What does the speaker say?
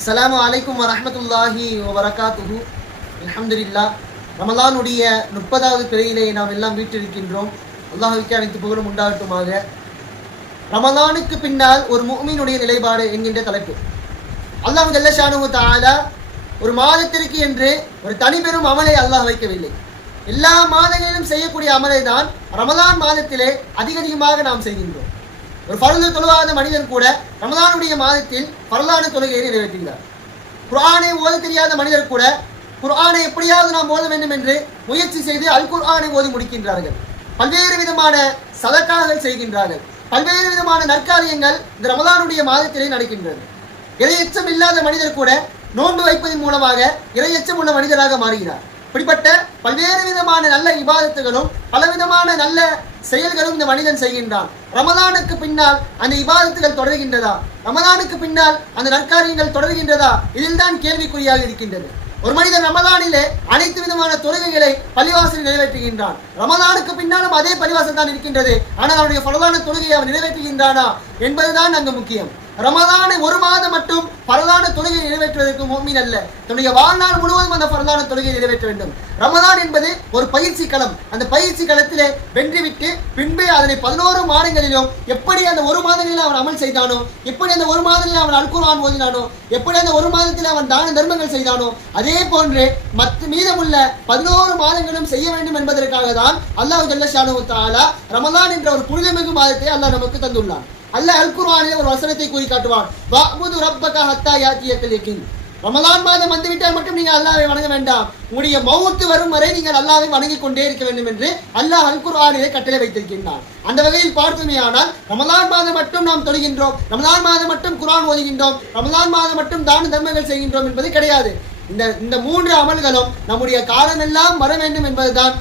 அஸ்ஸலாமு அலைக்கும் வரஹ்மத்துல்லாஹி வபரகாத்துஹு. அல்ஹம்துலில்லாஹ். ரமலானுடைய 30வது பிறையிலே நாம் எல்லாம் வீற்றிருக்கின்றோம். அல்லாஹ்வுக்கே அனைத்து புகழும் உண்டாகட்டுமாக. ரமலானுக்கு பின்னால் ஒரு முஃமினுடைய நிலைப்பாடு என்கின்ற தலைப்பு. அல்லாஹ் ஜல்ல ஷானுஹு தஆலா ஒரு மாதத்திற்கு என்று ஒரு தனிபெரும் அமலை அல்லாஹ் வைக்கவில்லை. எல்லா மாதங்களிலும் செய்யக்கூடிய அமலை தான் ரமலான் மாதத்திலே அதிகமாக நாம் செய்கின்றோம். ஒரு ஃபர்து தொழுவாத மனிதன் கூட ரமலானுடைய மாதத்தில் ஃபர்லான தொழுகையை நிறைவேற்றுகிறார். குர்ஆனை ஓத தெரியாத மனிதர் கூட குர்ஆனை எப்படியாவது நாம் ஓத வேண்டும் என்று முயற்சி செய்து அல் குர்ஆனை ஓதி முடிக்கின்றார்கள். பல்வேறு விதமான சதக்காகள் செய்கின்றார்கள். பல்வேறு விதமான நற்காரியங்கள் இந்த ரமலானுடைய மாதத்திலே நடக்கின்றது. இறையச்சம் இல்லாத மனிதர் கூட நோன்பு வைப்பதன் மூலமாக இறையச்சம் உள்ள மனிதராக மாறுகிறார். இப்படிப்பட்ட பல்வேறு விதமான நல்ல இபாதத்துகளும் பலவிதமான நல்ல செயல்களும் இந்த மனிதன் செய்கின்றான். ரமலானுக்கு பின்னால் அந்த இபாதத்துகள் தொடர்கின்றதா? ரமலானுக்கு பின்னால் அந்த நற்காரியங்கள் தொடர்கின்றதா? இதில் தான் கேள்விக்குறியாக இருக்கின்றது. ஒரு மனிதன் ரமலானிலே அனைத்து விதமான தொழுகைகளை பள்ளிவாசலில் நிறைவேற்றுகின்றான். ரமலானுக்கு பின்னாலும் அதே பள்ளிவாசல் தான் இருக்கின்றது. ஆனால் அவனுடைய பரலான தொழுகையை அவன் நிறைவேற்றுகின்றானா என்பதுதான் அங்கு முக்கியம். ரமலானை ஒரு மாதம் மட்டும் பரலான தொழுகையை நிறைவேற்றுவதற்கு முஃமின் அல்ல, தன்னுடைய வாழ்நாள் முழுவதும் அந்த பரலான தொழுகையை நிறைவேற்ற வேண்டும். ரமலான் என்பது ஒரு பயிற்சி களம். அந்த பயிற்சி களத்திலே வென்றுவிட்டு பின்பே அதனை 11 மாதங்களிலும் எப்படி அந்த ஒரு மாதங்களில் அவன் அமல் செய்தானோ, எப்படி அந்த ஒரு மாதங்களில் அவன் அல் குர்ஆன் ஓதினானோ, எப்படி அந்த ஒரு மாதத்தில் அவன் தான தர்மங்கள் செய்தானோ, அதே போன்று மீதமுள்ள 11 மாதங்களும் செய்ய வேண்டும் என்பதற்காக தான் அல்லாஹ் ஜல்ல ஷானுஹு தஆலா ரமலான் என்ற ஒரு புனிதமிகு மாதத்தை அல்லாஹ் நமக்கு தந்துள்ளான். அல்லாஹ் அல் குர்ஆனிலே ஒரு வசனத்தை கூறி காட்டுவான். வஅபுது ரப்பக ஹத்தா யாத்தியக்கல் யகீன். ரமலான் மாதம் வந்துவிட்டால் மட்டும் நீங்கள் அல்லாஹ்வை வணங்க வேண்டாம், உங்களுடைய மௌத் வரும் வரை நீங்கள் அல்லாஹ்வை வணங்கிக் கொண்டே இருக்க வேண்டும் என்று அல்லாஹ் அல் குர்ஆனிலே கட்டளை வைத்திருக்கின்றான். அந்த வகையில் பார்த்தோமேயானால் ரமலான் மாதம் மட்டும் நாம் தொழுகின்றோம், ரமலான் மாதம் மட்டும் குர்ஆன் ஓதுகின்றோம், ரமலான் மாதம் மட்டும் தான தர்மங்கள் செய்கின்றோம் என்பது கிடையாது. இந்த 3 அமல்களும் நம்முடைய காலமெல்லாம் வர வேண்டும் என்பதுதான்